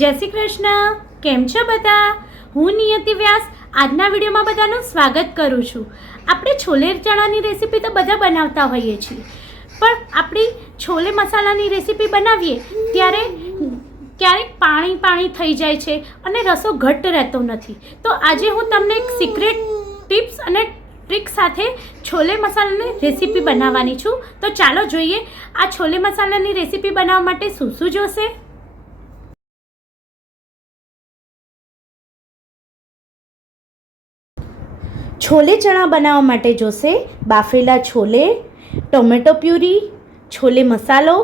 જય શ્રી કૃષ્ણ. કેમ છો બધા? હું નિયતિ વ્યાસ આજના વિડીયોમાં બધાનું સ્વાગત કરું છું. આપણે છોલે ચણાની રેસીપી તો બધા બનાવતા હોઈએ છીએ, પણ આપણી છોલે મસાલાની રેસીપી બનાવીએ ત્યારે ક્યારેક પાણી થઈ જાય છે અને રસો ઘટ્ટ રહેતો નથી. તો આજે હું તમને એક સિક્રેટ ટિપ્સ અને ટ્રીક સાથે છોલે મસાલાની રેસીપી બનાવવાની છું. તો ચાલો જોઈએ આ છોલે મસાલાની રેસીપી બનાવવા માટે શું શું જોશે. છોલે ચણા બનાવવા માટે જોશે બાફેલા છોલે, ટોમેટો પ્યુરી, છોલે મસાલો.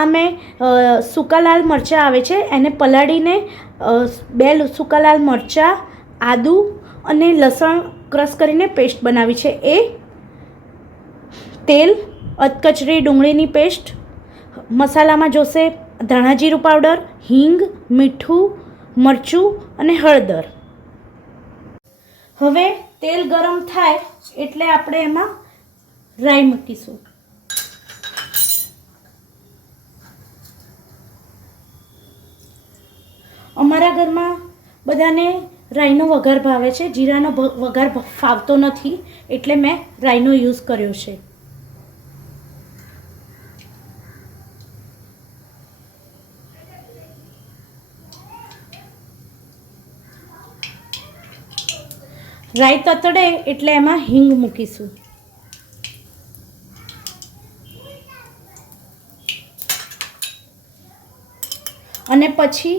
આ મેં સૂકા લાલ મરચાં આવે છે એને પલાળીને બે સૂકા લાલ મરચાં, આદુ અને લસણ ક્રશ કરીને પેસ્ટ બનાવી છે એ, તેલ, અધકચરી ડુંગળીની પેસ્ટ. મસાલામાં જોશે ધાણા જીરું પાવડર, હિંગ, મીઠું, મરચું અને હળદર. હવે તેલ ગરમ થાય એટલે આપણે એમાં રાઈ મૂકીશું. અમારા ઘરમાં બધાને રાઈનો વઘાર ભાવે છે, જીરાનો વઘાર ફાવતો નથી એટલે મેં રાઈનો યુઝ કર્યો છે. રાઈ તતડે એટલે એમાં હિંગ મૂકીશું. અને પછી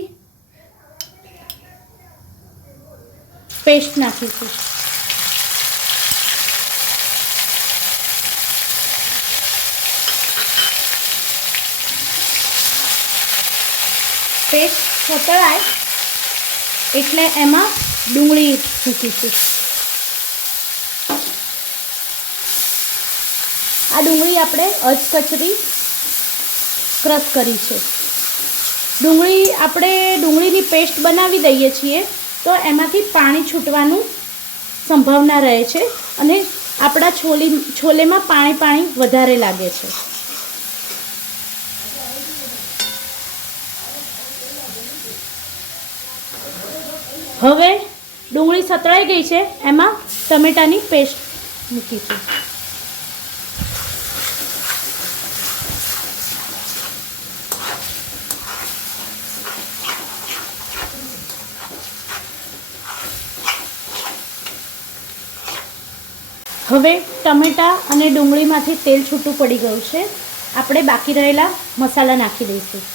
પેસ્ટ નાખીશું. પેસ્ટ સતળાય એટલે એમાં ડુંગળી મૂકીશું. આ ડુંગળી આપણે અધકચરી ક્રશ કરી છે. ડુંગળીની પેસ્ટ બનાવી દઈએ છીએ તો એમાંથી પાણી છૂટવાનું સંભાવના રહે છે અને આપણા છોલેમાં પાણી વધારે લાગે છે. હવે ડુંગળી સતળાઈ ગઈ છે, એમાં ટમેટાની પેસ્ટ મૂકીશું. હવે ટમેટાં અને ડુંગળીમાંથી તેલ છૂટું પડી ગયું છે. આપણે બાકી રહેલા મસાલા નાખી દઈશું.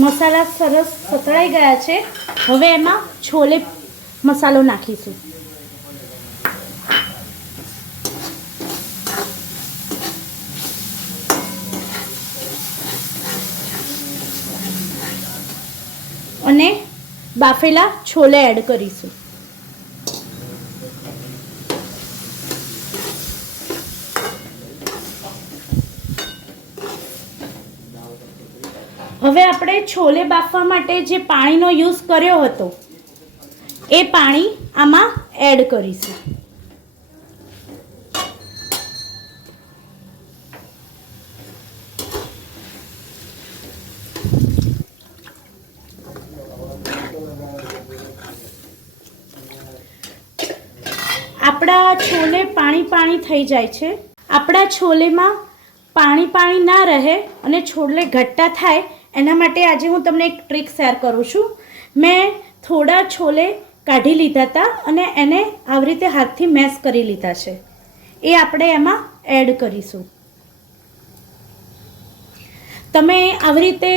મસાલા સરસ સતળાઈ ગયા છે. હવે એમાં છોલે મસાલો નાખીશું. અને બાફેલા છોલે એડ કરીશું. હવે આપણે છોલે બાફવા માટે જે પાણીનો યુઝ કર્યો હતો એ પાણી આમાં એડ કરીશું. આપણા છોલે પાણી થઈ જાય છે. આપણા છોલેમાં પાણી ના રહે અને છોલે ઘટ્ટા થાય એના માટે આજે હું તમને એક ટ્રીક શેર કરું છું. મેં થોડા છોલે કાઢી લીધા હતા અને એને આવી રીતે હાથથી મેશ કરી લીધા છે. એ આપણે એમાં એડ કરીશું. તમે આવી રીતે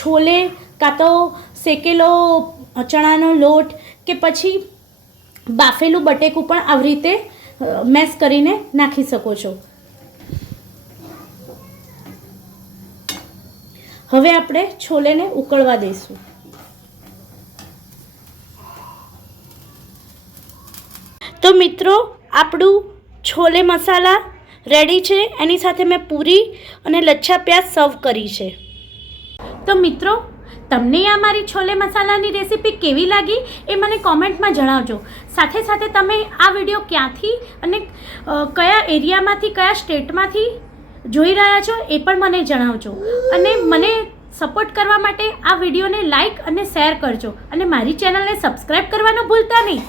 છોલે કાં તો શેકેલો ચણાનો લોટ કે પછી બાફેલું બટેકું પણ આવી રીતે મેશ કરીને નાખી શકો છો. હવે આપણે છોલેને ઉકળવા દઈશું. તો મિત્રો, આપણું છોલે મસાલા રેડી છે. એની સાથે મેં પૂરી અને લચ્છા પ્યાજ સર્વ કરી છે. તો મિત્રો, તમને આ મારી છોલે મસાલાની રેસીપી કેવી લાગી એ મને કોમેન્ટમાં જણાવજો. સાથે સાથે તમે આ વિડીયો ક્યાંથી અને કયા એરિયામાંથી, કયા સ્ટેટમાંથી જોઈ રહ્યા છો એ પણ મને જણાવજો. અને મને સપોર્ટ કરવા માટે આ વિડીયોને લાઈક અને શેર કરજો. અને મારી ચેનલને સબસ્ક્રાઈબ કરવાનું ભૂલતા નહીં.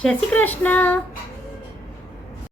જય શ્રી કૃષ્ણ.